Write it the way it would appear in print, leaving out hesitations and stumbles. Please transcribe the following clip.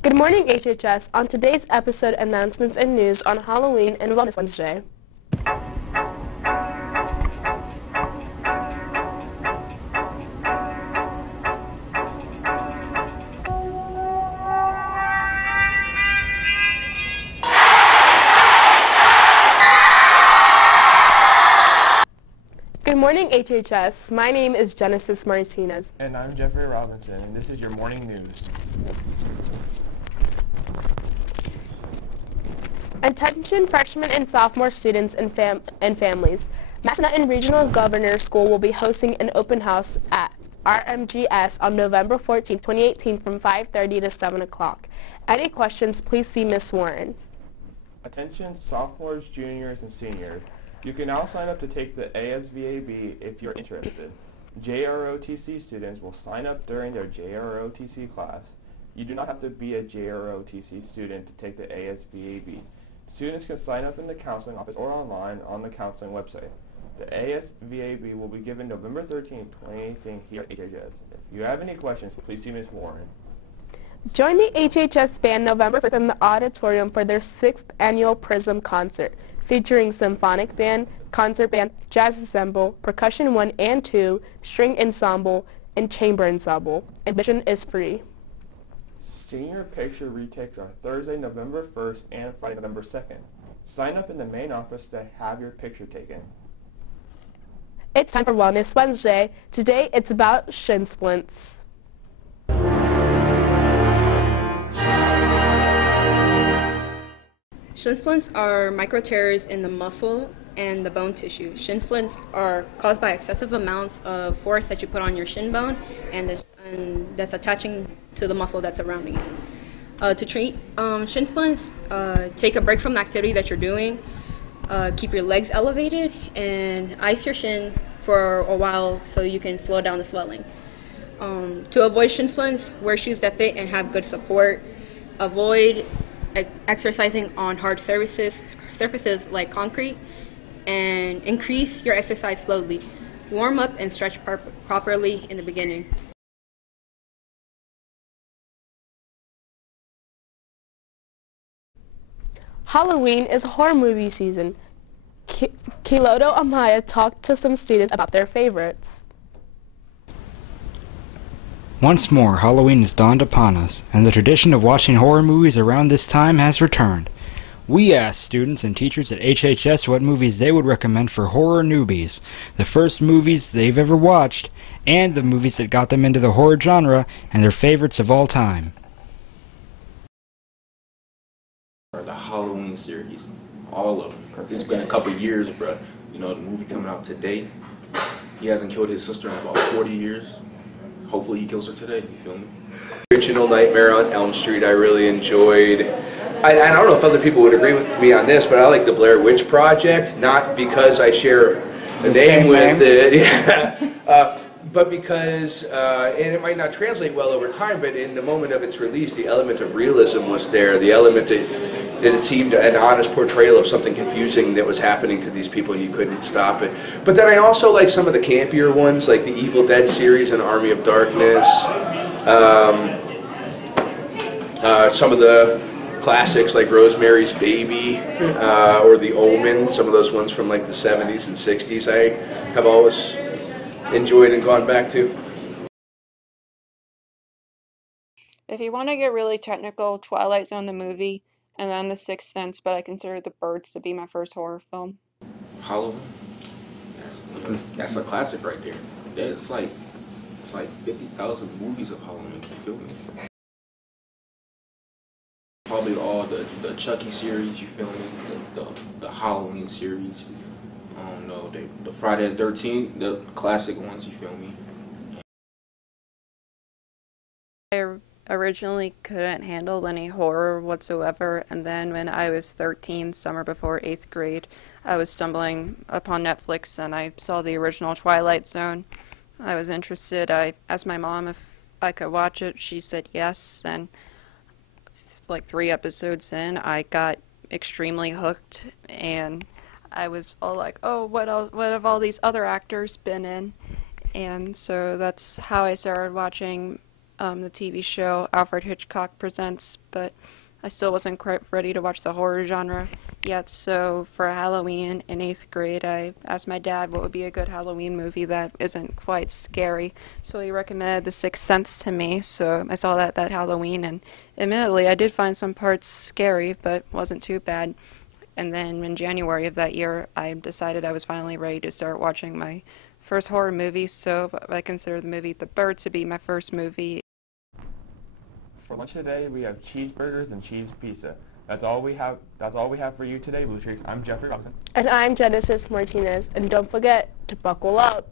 Good morning, HHS. On today's episode, announcements and news on Halloween and Wellness Wednesday. Good morning, HHS. My name is Genesis Martinez. And I'm Jeffrey Robinson, and this is your morning news. Attention freshmen and sophomore students and families. Massanutten Regional Governor School will be hosting an open house at RMGS on November 14, 2018 from 5:30 to 7 o'clock. Any questions, please see Ms. Warren. Attention sophomores, juniors, and seniors. You can now sign up to take the ASVAB if you're interested. JROTC students will sign up during their JROTC class. You do not have to be a JROTC student to take the ASVAB. Students can sign up in the counseling office or online on the counseling website. The ASVAB will be given November 13, 2018 here at HHS. If you have any questions, please see Ms. Warren. Join the HHS band November 1st in the auditorium for their 6th annual Prism concert, featuring symphonic band, concert band, jazz ensemble, percussion 1 and 2, string ensemble, and chamber ensemble. Admission is free. Senior picture retakes are Thursday, November 1st and Friday, November 2nd. Sign up in the main office to have your picture taken. It's time for Wellness Wednesday. Today it's about shin splints. Shin splints are micro tears in the muscle and the bone tissue. Shin splints are caused by excessive amounts of force that you put on your shin bone and that's attaching to the muscle that's surrounding it. To treat shin splints, take a break from the activity that you're doing, keep your legs elevated, and ice your shin for a while so you can slow down the swelling. To avoid shin splints, wear shoes that fit and have good support. Avoid exercising on hard surfaces like concrete, and increase your exercise slowly. Warm up and stretch properly in the beginning. Halloween is horror movie season. Kilodo Amaya talked to some students about their favorites. Once more, Halloween has dawned upon us, and the tradition of watching horror movies around this time has returned. We asked students and teachers at HHS what movies they would recommend for horror newbies, the first movies they've ever watched, and the movies that got them into the horror genre, and their favorites of all time. The Halloween series, all of them. It's been a couple years, bro. You know, the movie coming out today, he hasn't killed his sister in about 40 years. Hopefully he kills her today, you feel me? Original Nightmare on Elm Street I really enjoyed. I don't know if other people would agree with me on this, but I like the Blair Witch Project, not because I share a name with it, yeah. But because, and it might not translate well over time, but in the moment of its release, the element of realism was there, the element that it seemed an honest portrayal of something confusing that was happening to these people and you couldn't stop it. But then I also like some of the campier ones, like the Evil Dead series and Army of Darkness, some of the classics like Rosemary's Baby or The Omen, some of those ones from like the 70s and 60s I have always enjoyed and gone back to. If you want to get really technical, Twilight Zone the movie, and then The Sixth Sense, but I consider The Birds to be my first horror film. Halloween, that's a classic right there. It's like 50,000 movies of Halloween, you feel me? Probably all the Chucky series, you feel me? The Halloween series. I don't know, the Friday the 13th, the classic ones, you feel me? I originally couldn't handle any horror whatsoever, and then when I was 13, summer before 8th grade, I was stumbling upon Netflix and I saw the original Twilight Zone. I was interested. I asked my mom if I could watch it. She said yes, and like 3 episodes in, I got extremely hooked, and I was all like, oh, what have all these other actors been in? And so that's how I started watching the TV show Alfred Hitchcock Presents, but I still wasn't quite ready to watch the horror genre yet, so for Halloween in 8th grade, I asked my dad what would be a good Halloween movie that isn't quite scary, so he recommended The Sixth Sense to me, so I saw that Halloween, and admittedly, I did find some parts scary, but wasn't too bad. And then in January of that year, I decided I was finally ready to start watching my first horror movie, so I consider the movie The Bird to be my first movie. For lunch today, we have cheeseburgers and cheese pizza. That's all we have for you today, Blue Streaks. I'm Jeffrey Robinson. And I'm Genesis Martinez. And don't forget to buckle up.